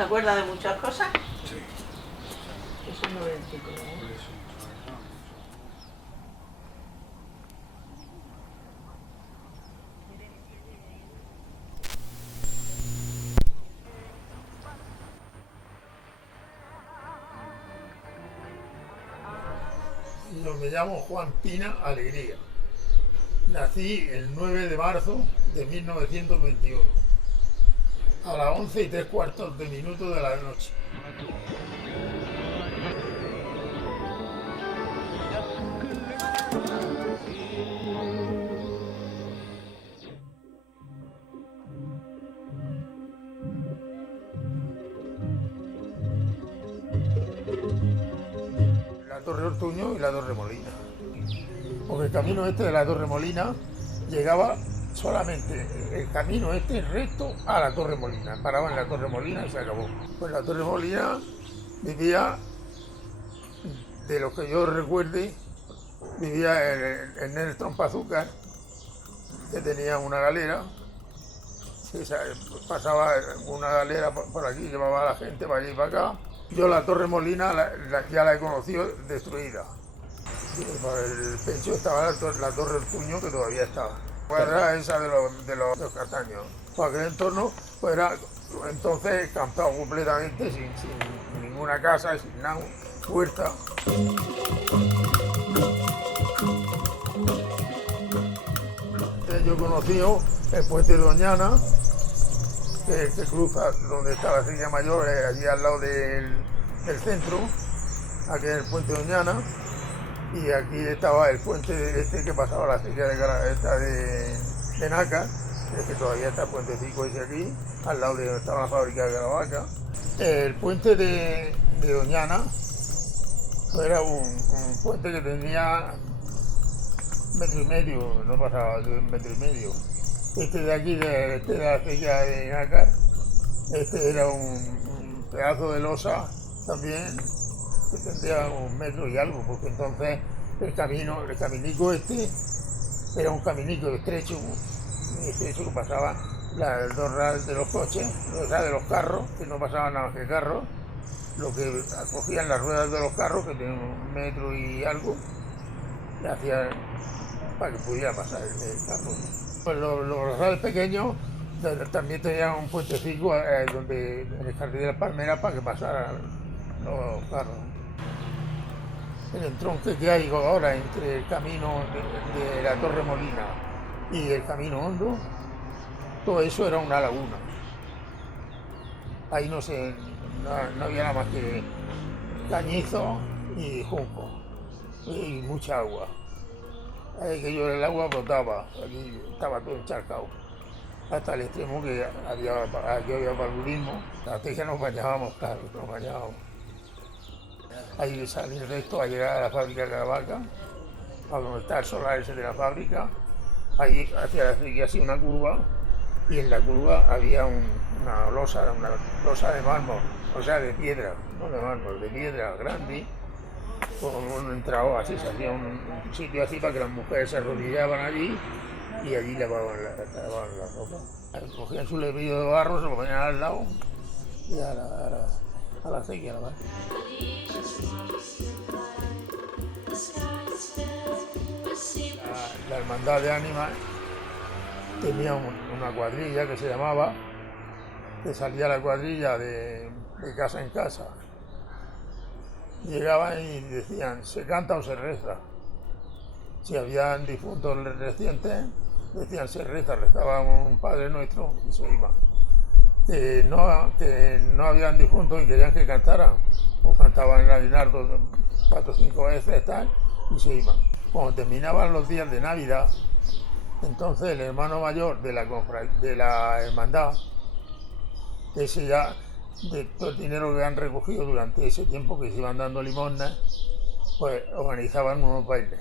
¿Te acuerdas de muchas cosas? Sí. Es un novencico, ¿no? Por eso, Yo me llamo Juan Pina Alegría. Nací el 9 de marzo de 1921, a las 11:03 de la noche. La Torre Ortuño y la Torre Molina. Porque el camino este de la Torre Molina llegaba solamente el camino este recto a la Torre Molina. Paraba en la Torre Molina y se acabó. Pues la Torre Molina vivía, de lo que yo recuerde, vivía en el Trompa Azúcar, que tenía una galera. Pasaba una galera por aquí, llevaba a la gente para allí y para acá. Yo la Torre Molina ya la he conocido destruida. Por el pecho estaba la Torre Ortuño, que todavía estaba. Era esa de los castaños. Por aquel entorno pues era entonces campado completamente, sin ninguna casa, sin nada, huerta. Yo he conocido el puente de Doñana, que cruza donde está la Silla Mayor, allí al lado del centro, aquí es el puente de Doñana, y aquí estaba el puente este que pasaba la silla de Nácar, que todavía está el puentecico ese aquí, al lado de donde estaba la fábrica de Caravaca. El puente de Doñana era un puente que tenía 1,5 metros, no pasaba de 1,5 metros. Este de aquí, de la silla de Nácar, este era un pedazo de losa también, que tendría 1 metro y algo, porque entonces el caminico este era un caminico estrecho que pasaba las dos ruedas de los coches, o sea, de los carros, que no pasaban nada más que carros, lo que cogían las ruedas de los carros, que tenían 1 metro y algo, y hacían para que pudiera pasar el carro. Pues los rosales pequeños también tenían un puentecico donde, en el jardín de las palmeras, para que pasaran los carros. El entronque que hay ahora entre el camino de la Torre Molina y el camino hondo, todo eso era una laguna. Ahí no había nada más que cañizo y junco y mucha agua. El agua brotaba, aquí estaba todo encharcado, hasta el extremo que había paludismo. La teja nos bañábamos, claro, nos bañábamos. Ahí salir recto a llegar a la fábrica de Caravaca, a donde está el solar ese de la fábrica. Ahí hacia la seguía así una curva, y en la curva había una losa de mármol, o sea, de piedra, no de mármol, de piedra grande, con un entrado así, se hacía un sitio así para que las mujeres se arrodillaban allí y allí lavaban la ropa. Cogían su levillo de barro, se lo ponían al lado y a la acequia a lavar. La Hermandad de Ánimas tenía una cuadrilla que se llamaba, que salía la cuadrilla de casa en casa. Llegaban y decían, ¿se canta o se reza? Si habían difuntos recientes, decían, se reza, rezaban un Padre Nuestro y se iban. Que no habían difuntos y querían que cantaran, o cantaban el aguinaldo 4 o 5 veces tal, y se iban. Cuando terminaban los días de Navidad, entonces el hermano mayor de la hermandad, ese ya, de todo el dinero que han recogido durante ese tiempo que se iban dando limosnas, pues organizaban unos bailes.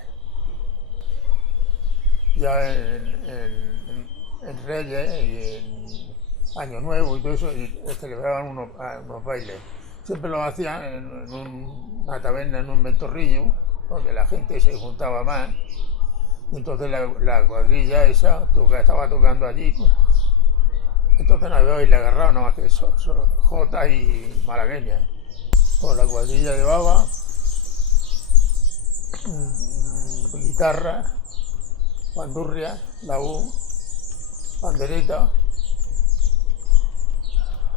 Ya en Reyes y en Año Nuevo y todo eso, y celebraban unos bailes. Siempre lo hacían en una taberna, en un ventorrillo, donde la gente se juntaba más. Y entonces la cuadrilla esa estaba tocando allí, pues, Entonces no había le agarrado nada más que Jota y malagueña. Pues la cuadrilla llevaba guitarra, bandurria, laúd, pandereta,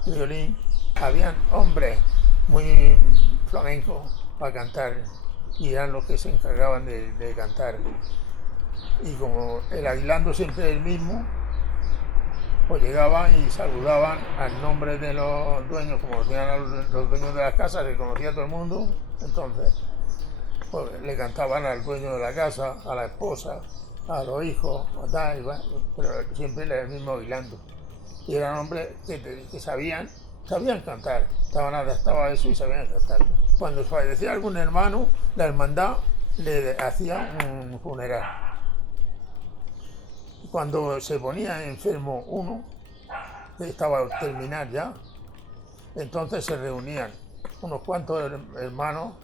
violín. Habían hombres muy flamencos para cantar y eran los que se encargaban de cantar. Y como el aguilando siempre es el mismo, pues llegaban y saludaban al nombre de los dueños, como tenían los dueños de las casas, que conocía a todo el mundo. Entonces pues le cantaban al dueño de la casa, a la esposa, a los hijos, pero siempre era el mismo aguilando. Y eran hombres que sabían cantar, estaban adaptados a eso y sabían cantar. Cuando fallecía algún hermano, la hermandad le hacía un funeral. Cuando se ponía enfermo uno, que estaba a terminar ya, entonces se reunían unos cuantos hermanos,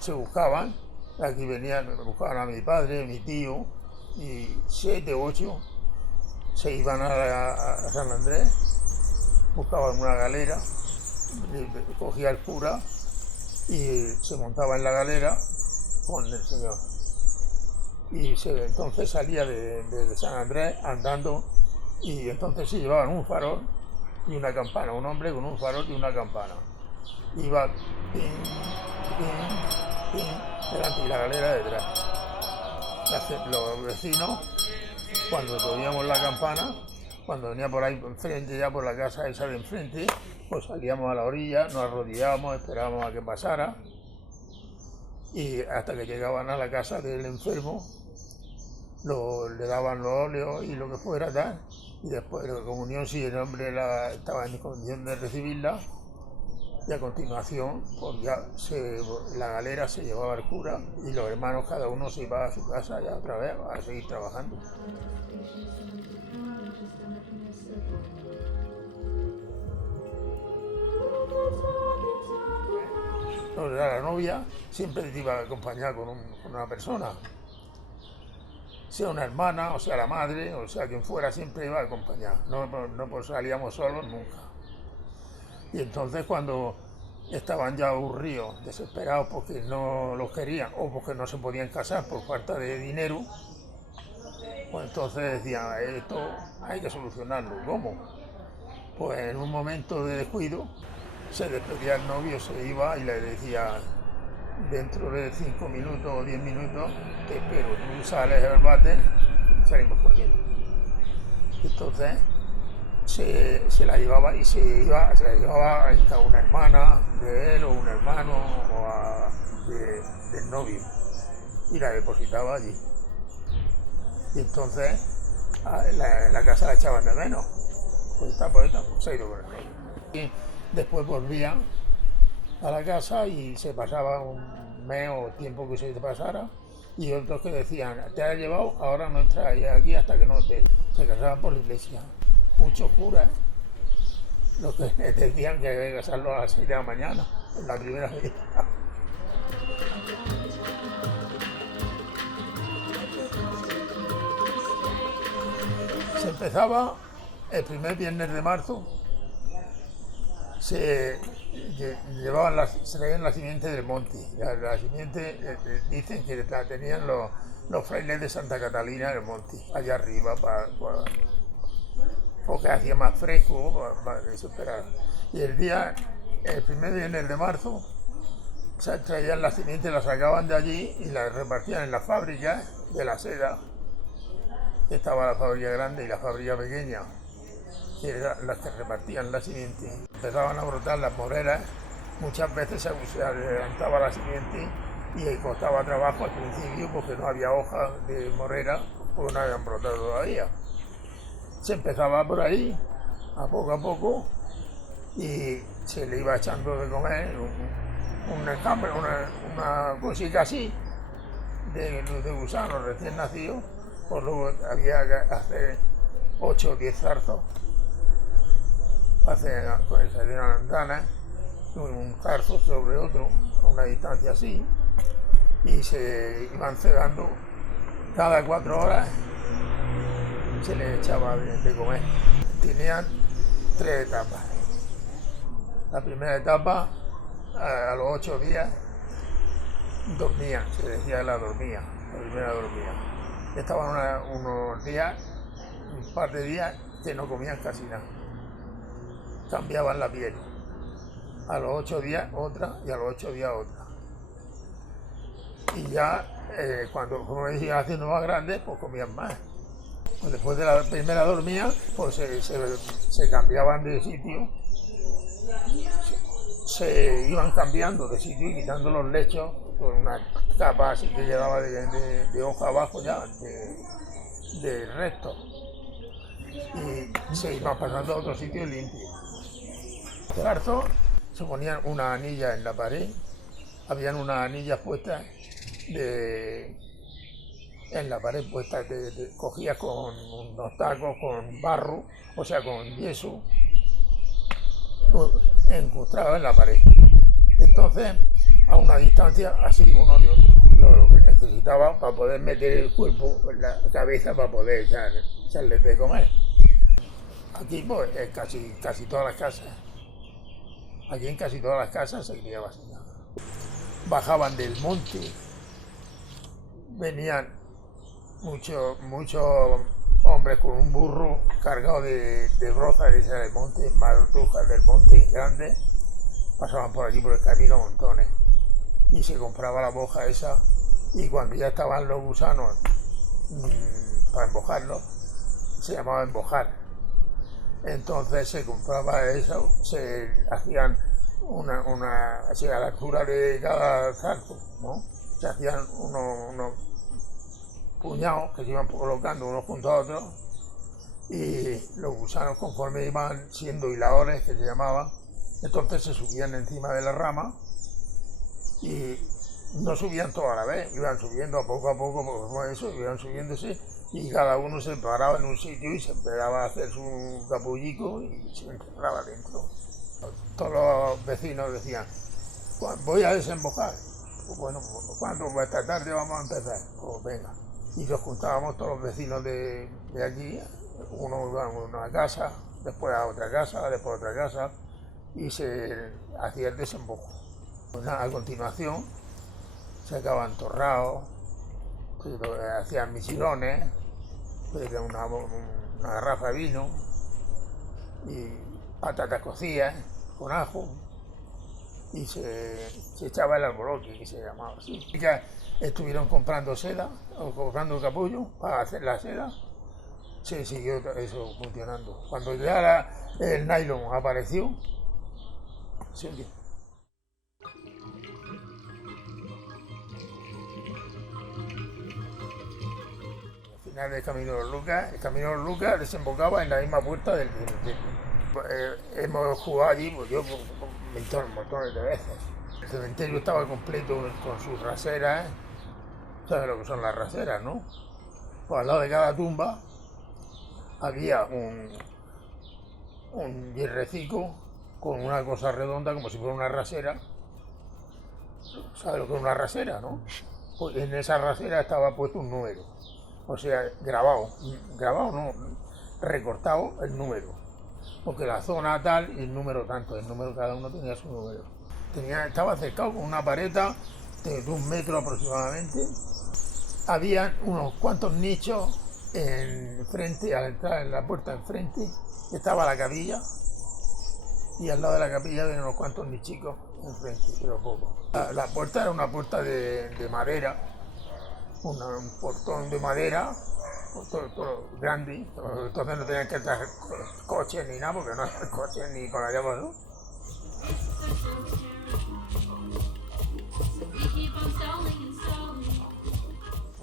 se buscaban, aquí buscaban a mi padre, mi tío, y 7 u 8 se iban a San Andrés, buscaban una galera, cogía el cura y se montaba en la galera con el señor. Y entonces salía de San Andrés andando y entonces se llevaban un farol y una campana, un hombre con un farol y una campana. Iba pim, pim, pim, delante y la galera detrás. Los vecinos, cuando oíamos la campana, cuando venía por ahí enfrente, ya por la casa esa de enfrente, pues salíamos a la orilla, nos arrodillábamos, esperábamos a que pasara y hasta que llegaban a la casa del enfermo, le daban los óleos y lo que fuera tal, y después de la comunión, si el hombre estaba en condición de recibirla, y a continuación pues ya la galera se llevaba al cura y los hermanos cada uno se iba a su casa ya otra vez a seguir trabajando. La novia siempre te iba a acompañar con una persona, sea una hermana, o sea la madre, o sea quien fuera, siempre iba a acompañar, no pues salíamos solos nunca. Y entonces cuando estaban ya aburridos, desesperados porque no los querían o porque no se podían casar por falta de dinero, pues entonces decían, esto hay que solucionarlo. ¿Cómo? Pues en un momento de descuido se despedía el novio, se iba y le decía, dentro de 5 minutos o 10 minutos te espero, tú sales al váter y salimos corriendo. Entonces se la llevaba y se la llevaba a una hermana de él o un hermano del novio y la depositaba allí. Y entonces la casa la echaban de menos, pues esta poeta se ha ido con el novio. Y después volvían a la casa y se pasaba un mes o tiempo que se pasara y otros que decían, te has llevado, ahora no entras aquí hasta que no te... Se casaban por la iglesia. Muchos curas, los que decían que había que casarlo a las 6 de la mañana, en la primera vez. Se empezaba el primer viernes de marzo, se traían la simiente del monte. La simiente dicen que la tenían los frailes de Santa Catalina del monte, allá arriba, porque hacía más fresco, para desesperar. Y el primer viernes de marzo, se traían la simiente, la sacaban de allí y la repartían en las fábricas de la seda. Estaba la fábrica grande y la fábrica pequeña, que eran las que repartían la simiente. Empezaban a brotar las moreras, muchas veces se adelantaba la simiente y costaba trabajo al principio porque no había hojas de morera, porque no habían brotado todavía. Se empezaba por ahí, a poco, y se le iba echando de comer una cosita así, de gusanos recién nacidos, pues luego había que hacer 8 o 10 zarzos, con esa de una ventana, un zarzo sobre otro, a una distancia así, y se iban cegando cada 4 horas. Se le echaba de comer. tenían 3 etapas. La primera etapa, a los 8 días, dormían, se decía que la primera dormía. Estaban unos días, un par de días, que no comían casi nada. Cambiaban la piel. A los 8 días otra y a los 8 días otra. Y ya cuando iban haciendo más grandes, pues comían más. Pues después de la primera dormida, pues se cambiaban de sitio, se iban cambiando de sitio y quitando los lechos con una capa así que quedaba de hoja abajo ya, de resto. Y se iban pasando a otro sitio limpio. Cuarto, se ponían una anilla en la pared, habían unas anillas puestas en la pared puestas, cogías con unos tacos, con barro, o sea, con yeso, incrustado en la pared. Entonces, a una distancia, así uno de otro, lo que necesitaba para poder meter el cuerpo, la cabeza, para poder echarles de comer. Aquí, pues, casi todas las casas. Aquí en casi todas las casas se criaba así. Bajaban del monte, venían muchos hombres con un burro cargado de brozas del monte, mardujas del monte grandes, pasaban por aquí por el camino montones. Y se compraba la boja esa, y cuando ya estaban los gusanos para embojarlos, se llamaba embojar. Entonces se compraba eso, se hacían así a la altura de cada salto, ¿no? Se hacían unos puñados que se iban colocando unos junto a otros, y los gusanos, conforme iban siendo hiladores, que se llamaban, entonces se subían encima de la rama y no subían toda la vez, iban subiendo a poco, por eso, iban subiéndose, y cada uno se paraba en un sitio y se empezaba a hacer su capullico y se encerraba dentro. Todos los vecinos decían, voy a desembocar. Pues bueno, ¿cuándo? Pues esta tarde vamos a empezar. Pues venga. Y nos juntábamos todos los vecinos de aquí, uno iba a una casa, después a otra casa, después a otra casa, y se hacía el desemboco. Pues nada, a continuación se acaban torrados, hacían misilones, una garrafa de vino y patatas cocidas con ajo, y se echaba el alboroque, que se llamaba así. Y que estuvieron comprando seda o comprando capullo para hacer la seda, se siguió eso funcionando. Cuando ya el nylon apareció, sí. Del Camino de los Lucas, el Camino de los Lucas desembocaba en la misma puerta del cementerio. Hemos jugado allí, pues yo, montones de veces. El cementerio estaba completo con sus raseras, ¿sabes lo que son las raseras, no? Pues al lado de cada tumba había un hierrecico con una cosa redonda como si fuera una rasera. ¿Sabes lo que es una rasera, no? Pues en esa rasera estaba puesto un número. O sea, grabado no, recortado el número, porque la zona tal y el número tanto, el número, cada uno tenía su número. Estaba cercado con una pareta de 1 metro aproximadamente. Había unos cuantos nichos enfrente, al entrar en la puerta enfrente, estaba la capilla, y al lado de la capilla había unos cuantos nichicos enfrente, pero poco. La puerta era una puerta de madera, un portón de madera, todo grande, entonces no tenían que traer coches ni nada, porque no había coches ni con la llave, ¿no?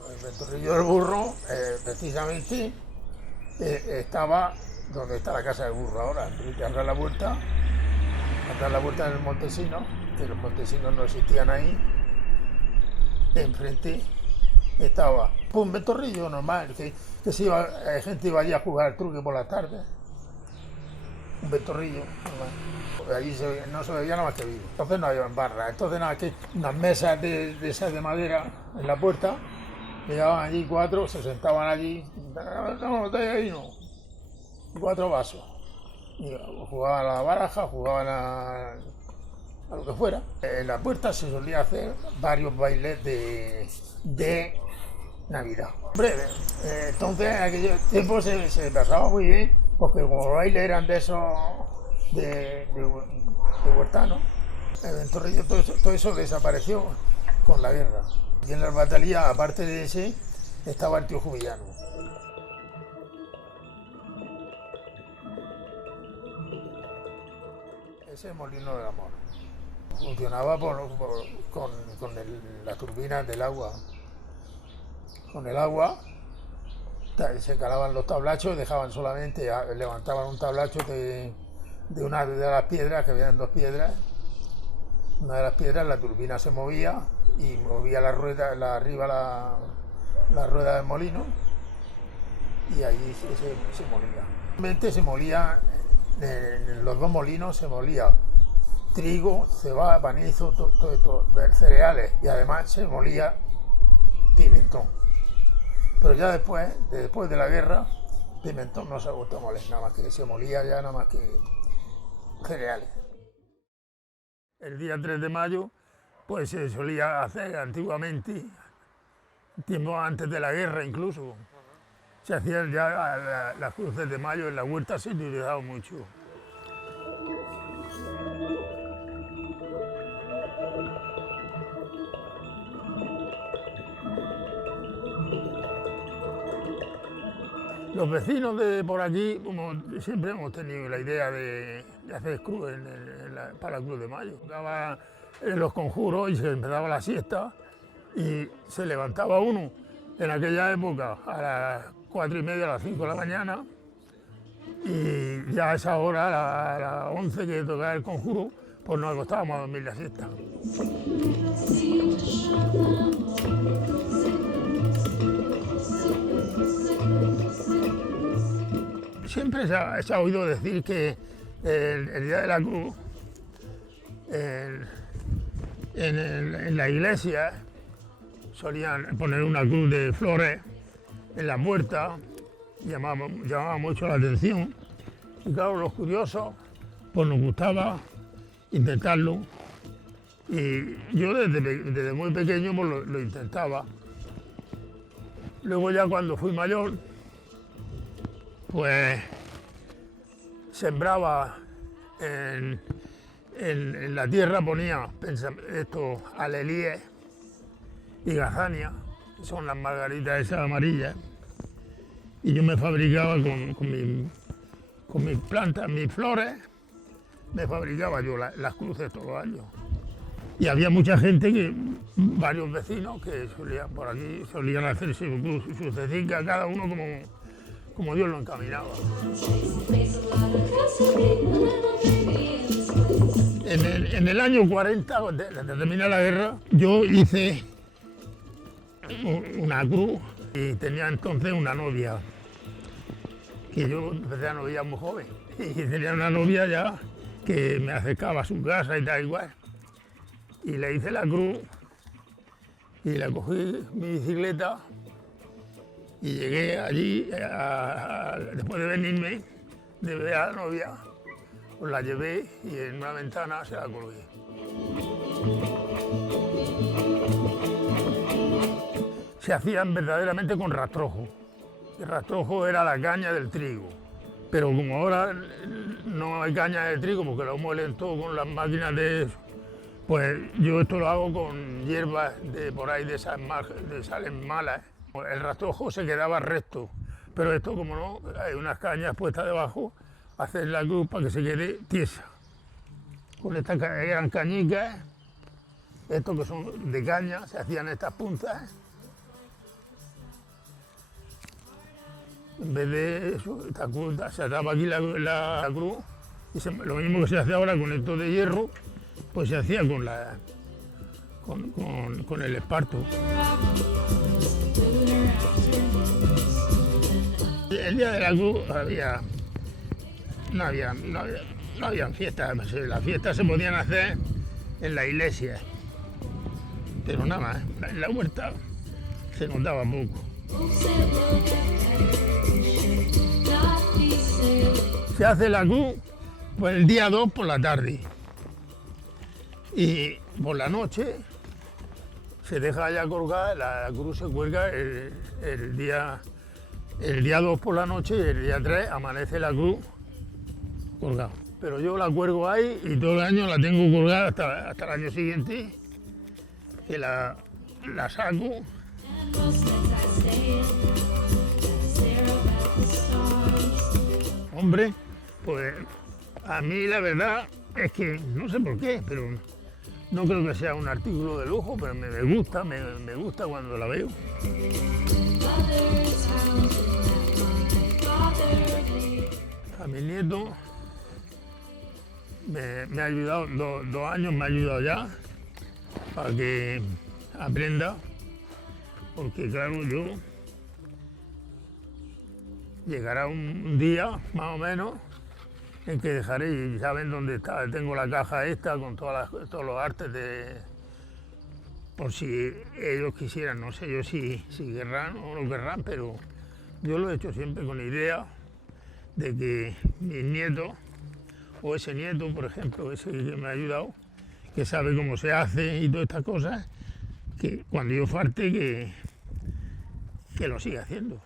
El ventorrillo del burro, precisamente, estaba donde está la casa del burro ahora. Tienes que abrir la puerta del Montesino, que los Montesinos no existían ahí, enfrente estaba un ventorrillo normal, que gente iba allí a jugar al truque por la tarde. Un ventorrillo normal. Allí no se veía nada más que vino. Entonces no había barra. Entonces nada, que unas mesas de esas de madera en la puerta, llegaban allí 4, se sentaban allí, no, botella de vino. 4 vasos. Y jugaban a la baraja, jugaban a lo que fuera. En la puerta se solía hacer varios bailes de Navidad. Hombre, entonces en aquellos tiempos se pasaba muy bien, porque como los bailes eran de esos de huertanos, en Torrello todo eso desapareció con la guerra. Y en las batalías, aparte de ese, estaba el tío Juvillano. Ese molino del amor. Funcionaba con las turbinas del agua. Con el agua se calaban los tablachos, dejaban solamente, levantaban un tablacho de una de las piedras, que habían 2 piedras. Una de las piedras, la turbina se movía y movía la rueda, la rueda del molino, y allí se molía. Realmente se molía, en los 2 molinos se molía trigo, cebada, panizo, todo, cereales, y además se molía pimentón. Pero ya después de la guerra, pimentón no se ha vuelto a moler, nada más que se molía ya nada más que cereales. El día 3 de mayo, pues se solía hacer antiguamente, tiempo antes de la guerra incluso, se hacían ya las cruces de mayo en la huerta, se utilizaba mucho. Los vecinos de por aquí, como siempre hemos tenido la idea de hacer cruz para la Cruz de Mayo. Daba los conjuros y se empezaba la siesta y se levantaba uno en aquella época a las 4:30, a las 5 de la mañana, y ya a esa hora, a las 11 que tocaba el conjuro, pues nos acostábamos a dormir la siesta. Siempre se ha oído decir que el Día de la Cruz, en la iglesia, solían poner una cruz de flores en la puerta, llamaba mucho la atención. Y claro, los curiosos, pues nos gustaba intentarlo. Y yo desde muy pequeño pues lo intentaba. Luego ya cuando fui mayor, pues sembraba en la tierra, ponía esto, alelíes y gazanias, que son las margaritas esas amarillas, y yo me fabricaba con mis plantas, mis flores, me fabricaba yo las cruces todos los años. Y había mucha gente, varios vecinos, que por aquí solían hacer sus crucecitas, cada uno como Dios lo encaminaba. En el año 40, de terminar la guerra, yo hice una cruz y tenía entonces una novia, que yo empecé a noviar muy joven, y tenía una novia ya que me acercaba a su casa y tal igual. Y le hice la cruz y la cogí mi bicicleta y llegué allí, después de venirme, de ver a la novia, pues la llevé y en una ventana se la colgué. Se hacían verdaderamente con rastrojo. El rastrojo era la caña del trigo, pero como ahora no hay caña de trigo porque lo muelen todo con las máquinas de eso, pues yo esto lo hago con hierbas de por ahí, de sales malas. El rastrojo se quedaba recto, pero esto, como no, hay unas cañas puestas debajo, hacer la cruz para que se quede tiesa. Con estas eran cañicas, estos que son de caña, se hacían estas punzas. En vez de eso, esta cruz, se ataba aquí la cruz, y lo mismo que se hace ahora con esto de hierro, pues se hacía con el esparto. El día de la cruz no había fiestas, las fiestas se podían hacer en la iglesia, pero nada más, en la huerta se notaba poco. se hace la cruz pues, el día 2 por la tarde. Y por la noche se deja ya colgada, la cruz se cuelga el día 2 por la noche y el día 3 amanece la cruz colgada. Pero yo la cuelgo ahí y todo el año la tengo colgada hasta el año siguiente, que la saco. Hombre, pues a mí la verdad es que no sé por qué, pero no creo que sea un artículo de lujo, pero me gusta cuando la veo. A mi nieto me ha ayudado, 2 años me ha ayudado ya para que aprenda, porque claro, yo llegará un día más o menos en que dejaré, y saben dónde está, tengo la caja esta con todos los artes por si ellos quisieran, no sé yo si querrán o no querrán, pero yo lo he hecho siempre con la idea de que mis nietos, o ese nieto, por ejemplo, ese que me ha ayudado, que sabe cómo se hace y todas estas cosas, que cuando yo falte que lo siga haciendo.